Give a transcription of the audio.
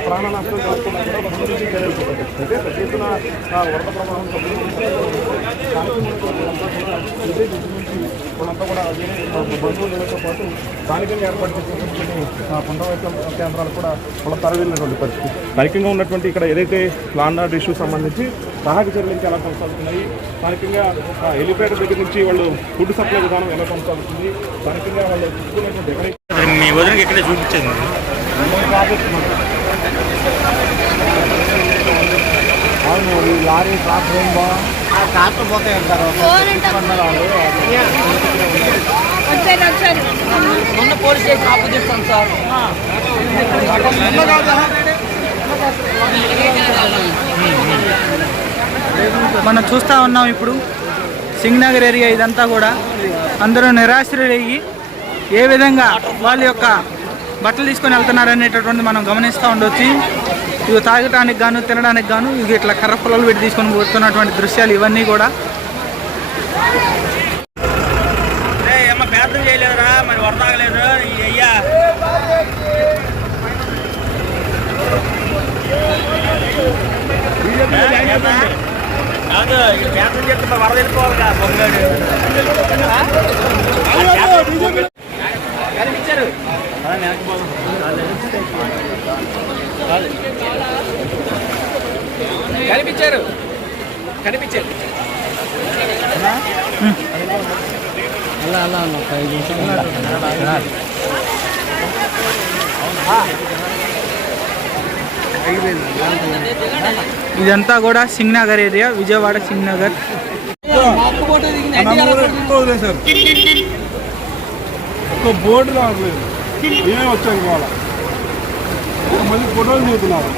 ప్రాణ నష్టం వరద ప్రవాహం వాళ్ళంతా కూడా బంధువులతో పాటు స్థానికంగా ఏర్పాటు చేసినటువంటి కేంద్రాలు కూడా వాళ్ళ తరలినటువంటి పరిస్థితి స్థానికంగా ఉన్నటువంటి ఇక్కడ ఏదైతే లాండ్ ఆర్డర్ ఇష్యూ సంబంధించి సహాయక చర్యలు ఎలా కొనసాగుతున్నాయి? స్థానికంగా ఆ, హెలిప్యాడ్ దగ్గర నుంచి వాళ్ళు ఫుడ్ సప్లై విధానం ఎలా కొనసాగుతుంది? స్థానికంగా వాళ్ళు మీ ఇక్కడే చూపించేది. అవును ఈ లారీ ట్రాక్టర్ ఏం బాగా ట్రాక్టర్ పోతే వెళ్తారు మొన్న పోలీస్ స్టేషన్ ఆపోజిస్తాం సార్ మనం చూస్తూ ఉన్నాం ఇప్పుడు సింగ్నగర్ ఏరియా ఇదంతా కూడా. అందరూ నిరాశ్రయ్యి ఏ విధంగా వాళ్ళ యొక్క బట్టలు తీసుకొని వెళ్తున్నారు అనేటటువంటి మనం గమనిస్తూ ఉండొచ్చు. ఇవి తాగటానికి గాను తినడానికి గాను ఇవి ఇట్లా కర్ర పొలాలు పెట్టి తీసుకొని పోతున్నటువంటి దృశ్యాలు ఇవన్నీ కూడా. ఏమన్నా పేదలు చేయలేదురా మరి వరదాగలేదు ఈ అయ్యా. కాదు చెప్తే వరద వెళ్ళిపోవాలి కదా బొంగాడు కనిపించారు కనిపించారు. కనిపించారు. అలా అలా అన్న ఒక ఐదు నిమిషాలు ఇదంతా కూడా సింగ్ నగర్ ఏరియా విజయవాడ సింగ్ నగర్ వదిలేశారు ఒక బోర్డు రావట్లేదు ఏమేమి వచ్చాయి ఇవాళ? మళ్ళీ ఫోటోలు దిగుతున్నారు